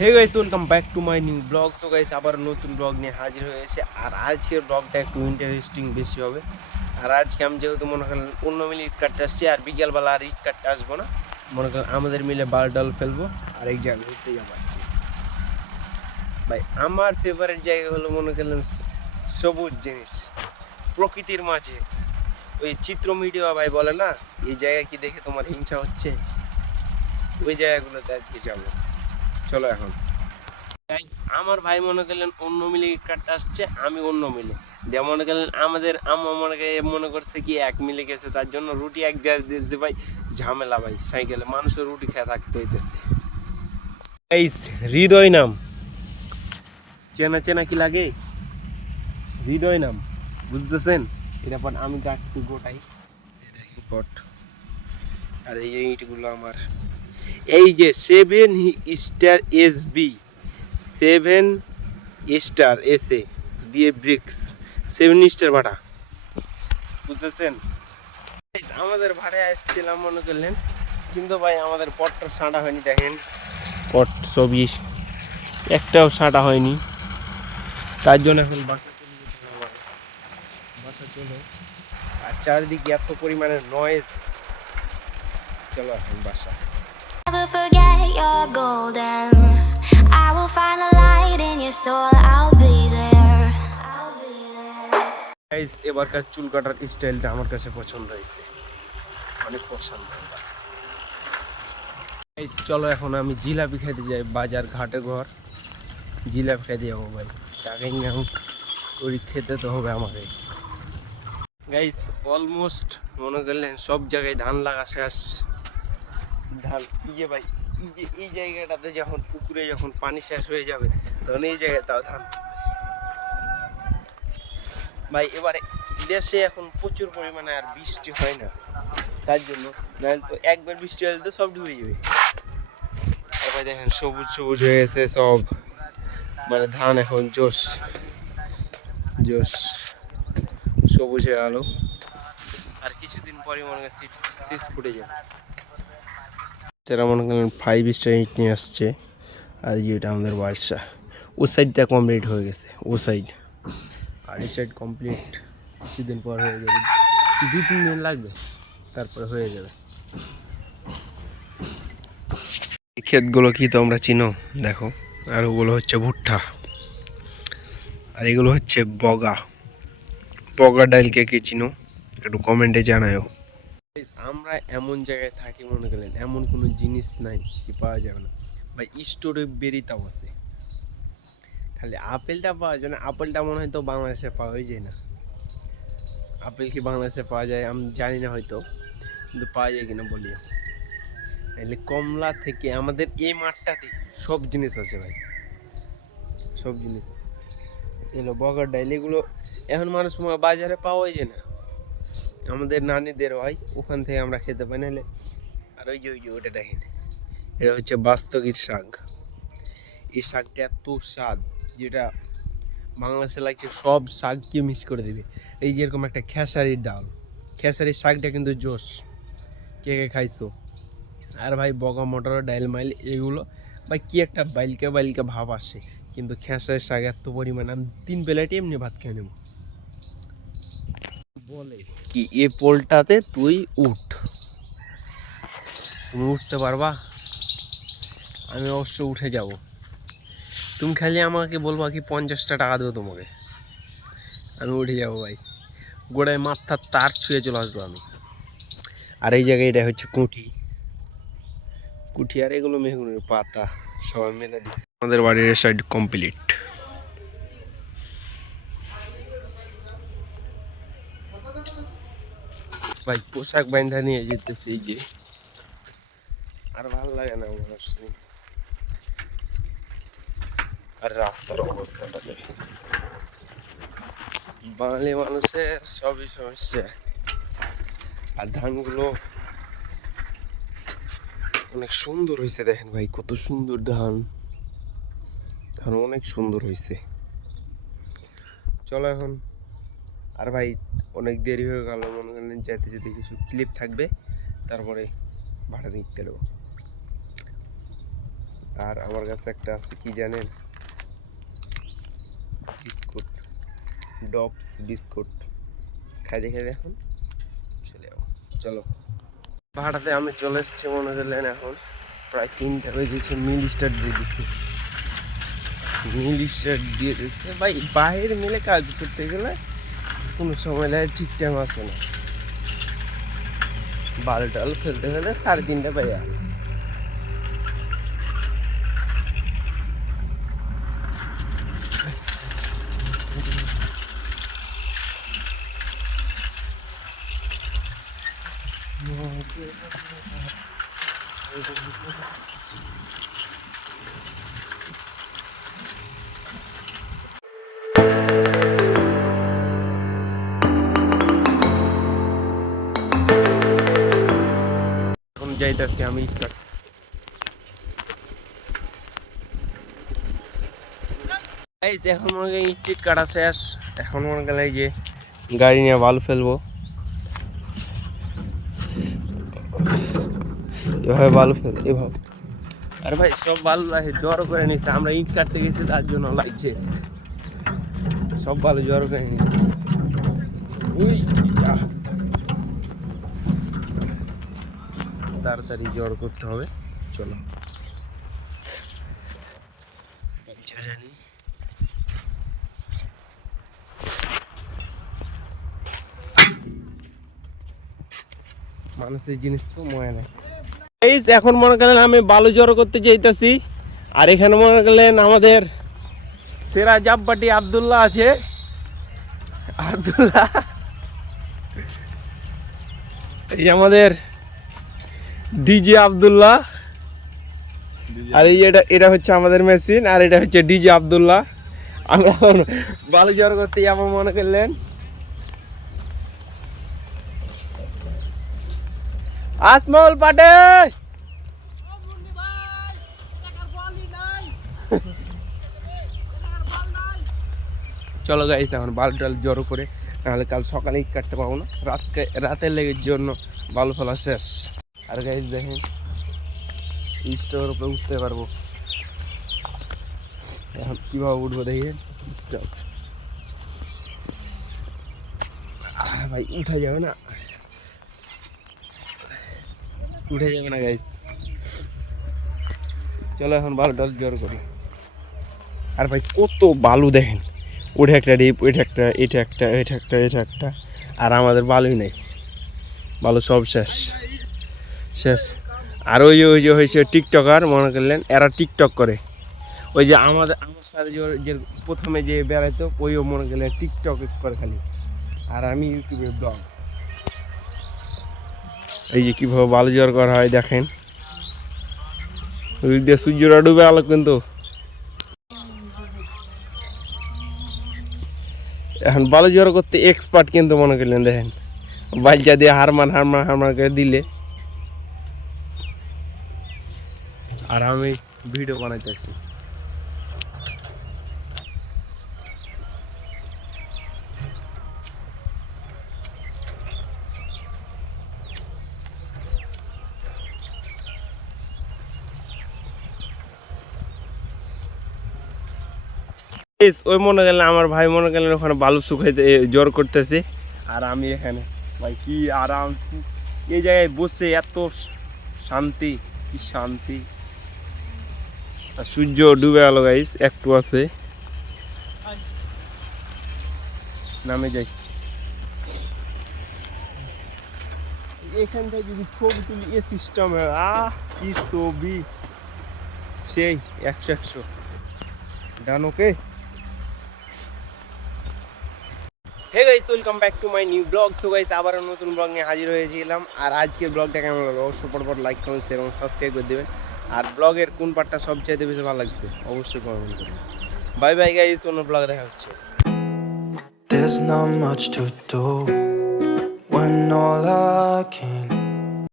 Hey guys, welcome back to my new blog. So guys, আবার নতুন blog নিয়ে হাজির হয়েছে। আর আজকের ব্লগটা একটু ইন্টারেস্টিং বেশি হবে। আর আজকে আমি যেহেতু মনে করেন অন্য মিলে ইট কাটতে আসছি, আর বিকেলবেলা আর ইট কাটতে আসবো না। মনে করেন আমাদের মিলে বাল ডাল ফেলবো আর এক জায়গায় ঘুরতে যাবো আজকে। ভাই, আমার ফেভারিট জায়গা হলো মনে করেন সবুজ জিনিস, প্রকৃতির মাঝে। ওই চিত্র মিডিয়া ভাই বলে না, এই জায়গা কি দেখে তোমার হিংসা হচ্ছে, ওই জায়গাগুলোতে আজকে যাবো। চলো এখন। গাইস, আমার ভাই মনে করলেন অন্য মিলে ইট কাটতে আসছে, আমি অন্য মিলে দিয়ে মনে করলেন আমাদের আম্মা মনে করছে কি এক মিলে গেছে, তার জন্য রুটি এক জায়গায় দিয়েছে। ভাই ঝামেলা ভাই, সাইকেলে মানুষের রুটি খেয়ে থাকতে হইতেছে। গাইস, হৃদয় নাম চেনা চেনা কি লাগে? হৃদয় নাম বুঝতেছেন? এটা পট আমি কাটছি গোটাই, এই দেখেন পট। আর এই যে ইটগুলো আমার, এই যে 7 স্টার SB, 7 স্টার দিয়ে ব্রিক্স, 7 স্টার ভাড়া, বুঝতেছেন? আমাদের ভাড়ায় আসছিলাম মনে করলেন, কিন্তু ভাই আমাদের পটটা সাঁটা হয়নি। দেখেন পট ছবি একটাও সাঁটা হয়নি, তার জন্য এখন বাসা চলে যেতে হবে। বাসা চলো, আর চারিদিকে এত পরিমাণে নয়েজ। চলো এখন বাসা। Never forget you're golden. I will find the light in your soul. I'll be there. Guys, এবারকার চুল কাটার স্টাইলটা আমার কাছে পছন্দ হয়েছে, অনেক পছন্দ। গাইস চলো এখন আমি জিলাপি খেতে যাই, বাজার ঘাটে ঘর জিলাপি খেতে যাবো ভাই। টাকা ইনকাম করি, খেতে তো হবে আমাকে। গাইস অলমোস্ট মনে করলেন সব জায়গায় ধান লাগা শেষ। ধান ইয়ে ভাই, এই জায়গাটাতে যখন পুকুরে যখন পানি শেষ হয়ে যাবে, তখন এই জায়গায় তাও ধান। ভাই এবারে দেশে এখন প্রচুর পরিমাণে আর বৃষ্টি হয় না, তার জন্য নাহলে তো একবার বৃষ্টি হলে তো সব ডুবে যাবে। আর ভাই দেখেন সবুজ সবুজ হয়ে গেছে সব, মানে ধান এখন জোশ জোশ সবুজ হয়ে গেল। আর কিছুদিন পরে মনে হয় শীষ ফুটে যাবে। যারা মনে করেন 5 স্টার ইট নিয়ে আসছে, আর যেটা আমাদের বাদশা, ও সাইডটা কমপ্লিট হয়ে গেছে, ও সাইড। আর এই সাইড কমপ্লিট কিছুদিন পর হয়ে যাবে, 2-3 দিন লাগবে, তারপরে হয়ে যাবে। এই ক্ষেতগুলো কি তোমরা চিনো? দেখো, আর ওগুলো হচ্ছে ভুট্টা, আর এগুলো হচ্ছে বগা। বগা ডাইল কে কে চিনো একটু কমেন্টে জানাও। আমরা এমন জায়গায় থাকি মনে করলেন এমন কোনো জিনিস নাই কি পাওয়া যাবে না ভাই। স্ট্রবেরিটাও আছে, খালি আপেলটা পাওয়া যায় না। আপেলটা মনে হয় তো বাংলাদেশে পাওয়াই যায় না। আপেল কি বাংলাদেশে পাওয়া যায় আমি জানি না, হয়তো, কিন্তু পাওয়া যায় কিনা বলিও। তাহলে কমলা থেকে আমাদের এই মাঠটাতে সব জিনিস আছে ভাই, সব জিনিস। এগুলো বগার ডাইল, এগুলো এখন মানুষ বাজারে পাওয়াই যায় না। আমাদের নানিদের হয়, ওখান থেকে আমরা খেতে পাই। নাহলে আর ওই যে ওটা দেখেন, এটা হচ্ছে বাস্তবিক শাক। এই শাকটা এত স্বাদ, যেটা বাংলাদেশে লাগছে সব শাককে মিক্স করে দেবে। এই যেরকম একটা খেসারির ডাল, খেসারির শাকটা কিন্তু জোশ, কে কে খাইছো? আর ভাই বগা মটর ডাইল মাইল এগুলো ভাই কি একটা বাইলকে বাইলকে ভাব আসে, কিন্তু খেসারির শাক এত পরিমাণ, আমি 3 প্লেট এমনি ভাত খেয়ে নেব। বলে কি এ পোলটাতে তুই উঠ, তুমি উঠতে পারবা? আমি অবশ্য উঠে যাব। তুমি খালি আমাকে বলবা কি 50টা টাকা দেবো তোমাকে, আমি উঠে যাবো ভাই। গোড়ায় মাথার তার ছুঁয়ে চলে আসবো আমি। আর এই জায়গায় এটা হচ্ছে কুঠি, কুঠি আর এগুলো মেহগুনের পাতা সবাই মেলে দিচ্ছে। আমাদের বাড়ির সাইড কমপ্লিট। ভাই পোশাক বান্ধা নিয়ে যেতেছে এই যে, আর ভালো লাগে না আমার আসলে। আর রাস্তার অবস্থাটা দেখে, বাঙালি মানুষের সবই সমস্যা। আর ধানগুলো অনেক সুন্দর হয়েছে, দেখেন ভাই কত সুন্দর ধান, ধান অনেক সুন্দর হয়েছে। চলো এখন। আর ভাই অনেক দেরি হয়ে গেল, মনে করেন যেতে যেতে কিছু ক্লিপ থাকবে, তারপরে ভাড়া দিতে দেবো। আর আমার কাছে একটা আছে কি জানেন, বিস্কুট, ডবস বিস্কুট। খাই দেখে এখন চলে যাবো। চলো, ভাড়াতে আমি চলে এসেছি মনে করলেন এখন প্রায় 3টা বেজেছে। মিল স্টার্ট দিয়ে দিচ্ছে, মিল স্টার্ট দিয়ে দিচ্ছে। ভাই বাইরে মিলে কাজ করতে গেলে কোনো সময় লাগে, ঠিক টাইম আসে না। বাল টাল ফেলতে ফেলে 3:30 পাই আর এখন যাইতেছি আমি। এখন মনে করেন টিট কাটা শেষ, এখন মনে করেন এই যে গাড়ি নিয়ে বালু ফেলবো। এভাবে বালু ফেল, এভাবে। আরে ভাই সব বালু জড়ো করে নিচ্ছে, আমরা ইট কাটতে গেছি তার জন্য লাগছে। সব বালু জড়ো করে নিচ্ছে। তাড়াতাড়ি জড়ো করতে হবে। চলো জানি মানুষের জিনিস তো মনে নেই। এই এখন মনে করেন আমি বালু জড়ো করতে যাইতেছি, আর এখানে মনে করলেন আমাদের সেরা জাববাটি আব্দুল্লাহ আছে। আব্দুল্লাহ এই আমাদের ডিজে আব্দুল্লাহ, আর এই এটা হচ্ছে আমাদের মেশিন, আর এটা হচ্ছে ডিজে আব্দুল্লাহ। আমরা বালু জড়ো করতে যাবো মনে করলেন। আসমল পাটে চলো গাইস, এখন বালু টাল জড়ো করে, নাহলে কাল সকালে ইট কাটতে পাবো না। রাতের লেগের জন্য বালু ফেলা শেষ। আর গাইস দেখেন স্টোভের উপরে উঠতে পারবো। এখন কিভাবে উঠবো দেখেন, স্টোভ ভাই উঠা যাবে না, উঠে যাবে না গাইস। চলো এখন বালু টাল জড়ো করি। আর ভাই কত বালু দেখেন, ওটা একটা ডিপ, ওইটা একটা, এটা একটা, এটা একটা, এটা একটা, আর আমাদের বালুই নেই। বালু সব শেষ শেষ। আর ওই যে হয়েছে টিকটকার মনে করলেন, এরা টিকটক করে। ওই যে আমার সাথে যে প্রথমে যে বেড়াইতো, ওইও মনে করলেন টিকটক করে খালি। আর আমি ইউটিউবে ব্লগ। এই যে কীভাবে বালু জড় করা হয় দেখেন, ওই দিয়ে সূর্যটা ডুবে আলো কিন্তু। এখন বালু জড়ো করতে এক্সপার্ট কিন্তু মনে করলেন দেখেন, বালজা দিয়ে হারমান করে দিলে। আর আমি ভিডিও বানাইতেছি। ওই মনে গেলেন আমার ভাই মনে গেলেন ওখানে বালু শুকাইতে জোর করতেছে, আর আমি এখানে ভাই কি আরাম এই জায়গায় বসে, এত শান্তি, কি শান্তি। আর সূর্য ডুবে গেল গাইস, একটু আছে নামে যাই। এখান থেকে যদি ছবি তুলি এ সিস্টেম, কি ছবি, সেই 100 done. Okay, hey guys, welcome back to my new blog. So guys আবারও নতুন ব্লগ নিয়ে হাজির হয়েছিলাম। আর আজকের ব্লগটা কেমন লাগলো অবশ্যই পরপর লাইক, কমেন্ট, শেয়ার এবং সাবস্ক্রাইব করে দেবেন। আর ব্লগের কোন পার্টটা সবচাইতে বেশি ভালো লাগছে অবশ্যই কমেন্ট করবেন। বাই বাই গাইস, অন্য ব্লগে দেখা হচ্ছে। There's not much to do when all I can